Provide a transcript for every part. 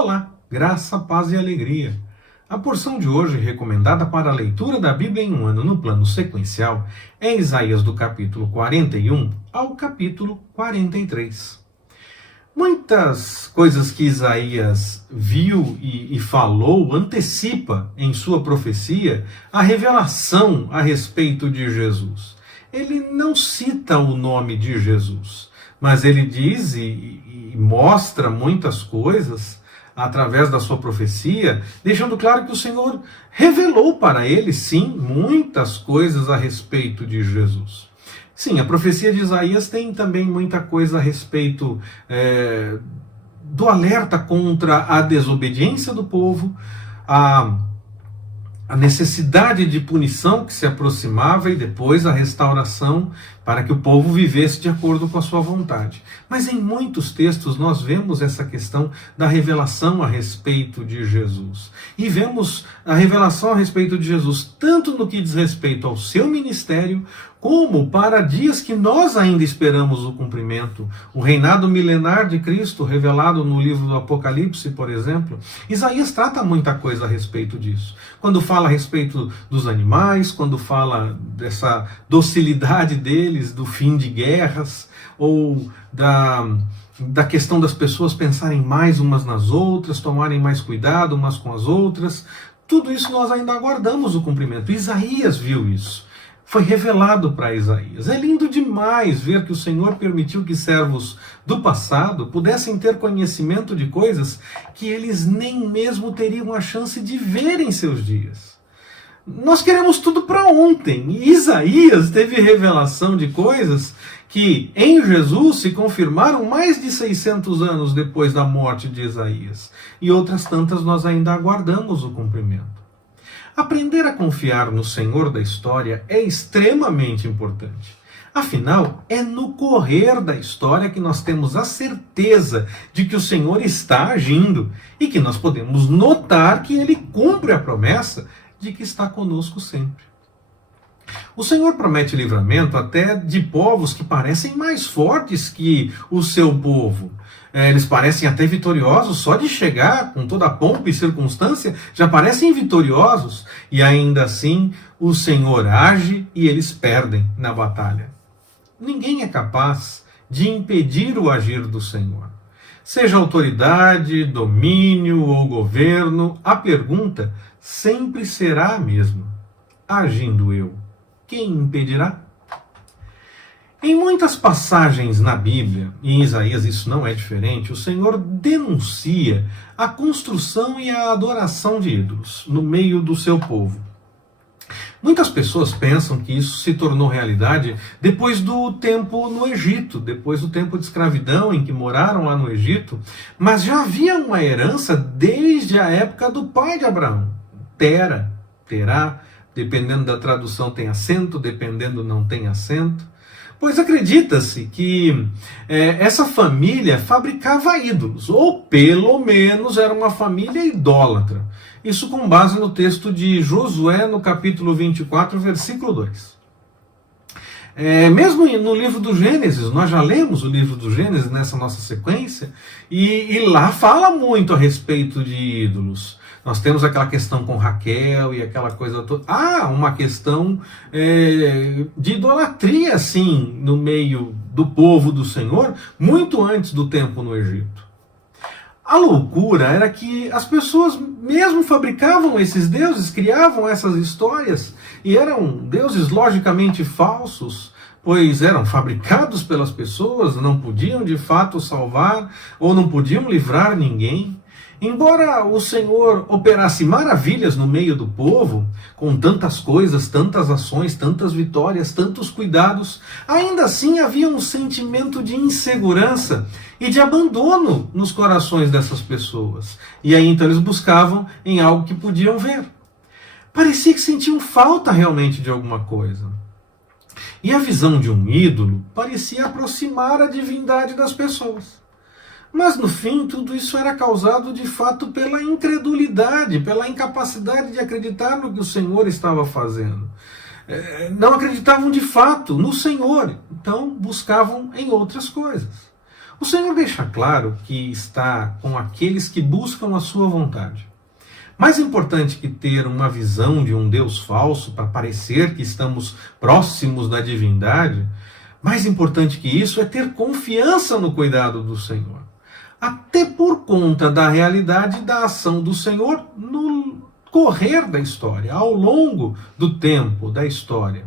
Olá, graça, paz e alegria. A porção de hoje, recomendada para a leitura da Bíblia em um ano no plano sequencial, é Isaías do capítulo 41 ao capítulo 43. Muitas coisas que Isaías viu e falou antecipa em sua profecia a revelação a respeito de Jesus. Ele não cita o nome de Jesus, mas ele diz e mostra muitas coisas através da sua profecia, deixando claro que o Senhor revelou para ele, sim, muitas coisas a respeito de Jesus. Sim, a profecia de Isaías tem também muita coisa a respeito do alerta contra a desobediência do povo, a necessidade de punição que se aproximava e depois a restauração para que o povo vivesse de acordo com a sua vontade. Mas em muitos textos nós vemos essa questão da revelação a respeito de Jesus. E vemos a revelação a respeito de Jesus tanto no que diz respeito ao seu ministério, como para dias que nós ainda esperamos o cumprimento. O reinado milenar de Cristo, revelado no livro do Apocalipse, por exemplo. Isaías trata muita coisa a respeito disso. Quando fala a respeito dos animais, quando fala dessa docilidade deles, do fim de guerras, ou da questão das pessoas pensarem mais umas nas outras, tomarem mais cuidado umas com as outras. Tudo isso nós ainda aguardamos o cumprimento. Isaías viu isso. Foi revelado para Isaías. É lindo demais ver que o Senhor permitiu que servos do passado pudessem ter conhecimento de coisas que eles nem mesmo teriam a chance de ver em seus dias. Nós queremos tudo para ontem. E Isaías teve revelação de coisas que em Jesus se confirmaram mais de 600 anos depois da morte de Isaías. E outras tantas nós ainda aguardamos o cumprimento. Aprender a confiar no Senhor da história é extremamente importante. Afinal, é no correr da história que nós temos a certeza de que o Senhor está agindo e que nós podemos notar que Ele cumpre a promessa de que está conosco sempre. O Senhor promete livramento até de povos que parecem mais fortes que o seu povo. Eles parecem até vitoriosos, só de chegar com toda a pompa e circunstância, já parecem vitoriosos. E ainda assim, o Senhor age e eles perdem na batalha. Ninguém é capaz de impedir o agir do Senhor. Seja autoridade, domínio ou governo, a pergunta sempre será a mesma. Agindo eu, quem impedirá? Em muitas passagens na Bíblia, e em Isaías isso não é diferente, o Senhor denuncia a construção e a adoração de ídolos no meio do seu povo. Muitas pessoas pensam que isso se tornou realidade depois do tempo no Egito, depois do tempo de escravidão em que moraram lá no Egito, mas já havia uma herança desde a época do pai de Abraão, Terá, dependendo da tradução tem acento, dependendo não tem acento. Pois acredita-se que essa família fabricava ídolos, ou pelo menos era uma família idólatra. Isso com base no texto de Josué, no capítulo 24, versículo 2. Mesmo no livro do Gênesis, nós já lemos o livro do Gênesis nessa nossa sequência, e lá fala muito a respeito de ídolos. Nós temos aquela questão com Raquel e aquela coisa toda. Uma questão de idolatria, sim, no meio do povo do Senhor, muito antes do tempo no Egito. A loucura era que as pessoas mesmo fabricavam esses deuses, criavam essas histórias, e eram deuses logicamente falsos, pois eram fabricados pelas pessoas, não podiam de fato salvar, ou não podiam livrar ninguém. Embora o Senhor operasse maravilhas no meio do povo, com tantas coisas, tantas ações, tantas vitórias, tantos cuidados, ainda assim havia um sentimento de insegurança e de abandono nos corações dessas pessoas. E aí então eles buscavam em algo que podiam ver. Parecia que sentiam falta realmente de alguma coisa. E a visão de um ídolo parecia aproximar a divindade das pessoas. Mas no fim, tudo isso era causado de fato pela incredulidade, pela incapacidade de acreditar no que o Senhor estava fazendo. Não acreditavam de fato no Senhor, então buscavam em outras coisas. O Senhor deixa claro que está com aqueles que buscam a sua vontade. Mais importante que ter uma visão de um Deus falso para parecer que estamos próximos da divindade, mais importante que isso é ter confiança no cuidado do Senhor. Até por conta da realidade da ação do Senhor no correr da história, ao longo do tempo da história.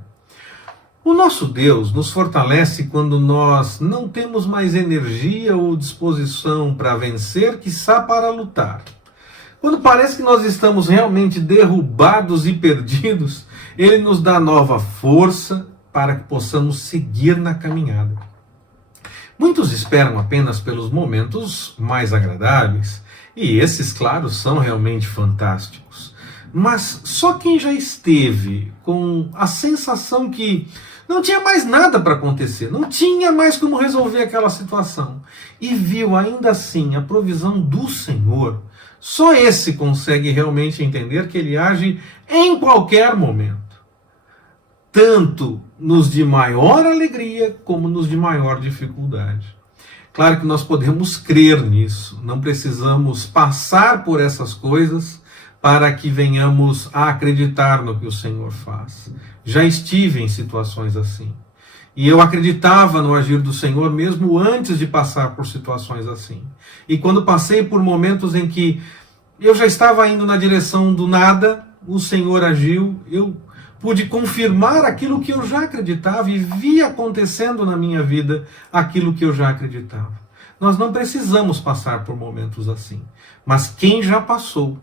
O nosso Deus nos fortalece quando nós não temos mais energia ou disposição para vencer, quiçá para lutar. Quando parece que nós estamos realmente derrubados e perdidos, Ele nos dá nova força para que possamos seguir na caminhada. Muitos esperam apenas pelos momentos mais agradáveis, e esses, claro, são realmente fantásticos. Mas só quem já esteve com a sensação que não tinha mais nada para acontecer, não tinha mais como resolver aquela situação, e viu ainda assim a provisão do Senhor, só esse consegue realmente entender que Ele age em qualquer momento, tanto nos de maior alegria como nos de maior dificuldade. Claro que nós podemos crer nisso, não precisamos passar por essas coisas para que venhamos a acreditar no que o Senhor faz. Já estive em situações assim. E eu acreditava no agir do Senhor mesmo antes de passar por situações assim. E quando passei por momentos em que eu já estava indo na direção do nada, o Senhor agiu, eu pude confirmar aquilo que eu já acreditava e vi acontecendo na minha vida aquilo que eu já acreditava. Nós não precisamos passar por momentos assim. Mas quem já passou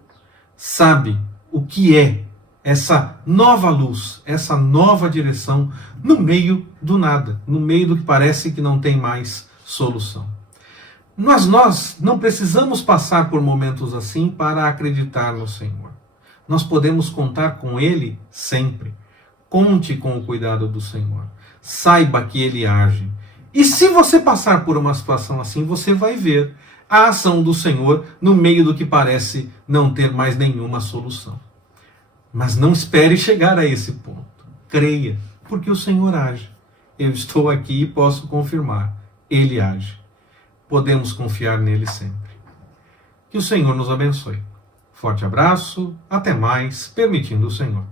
sabe o que é essa nova luz, essa nova direção no meio do nada, no meio do que parece que não tem mais solução. Mas nós não precisamos passar por momentos assim para acreditar no Senhor. Nós podemos contar com Ele sempre. Conte com o cuidado do Senhor. Saiba que Ele age. E se você passar por uma situação assim, você vai ver a ação do Senhor no meio do que parece não ter mais nenhuma solução. Mas não espere chegar a esse ponto. Creia, porque o Senhor age. Eu estou aqui e posso confirmar. Ele age. Podemos confiar nele sempre. Que o Senhor nos abençoe. Forte abraço, até mais, permitindo o Senhor.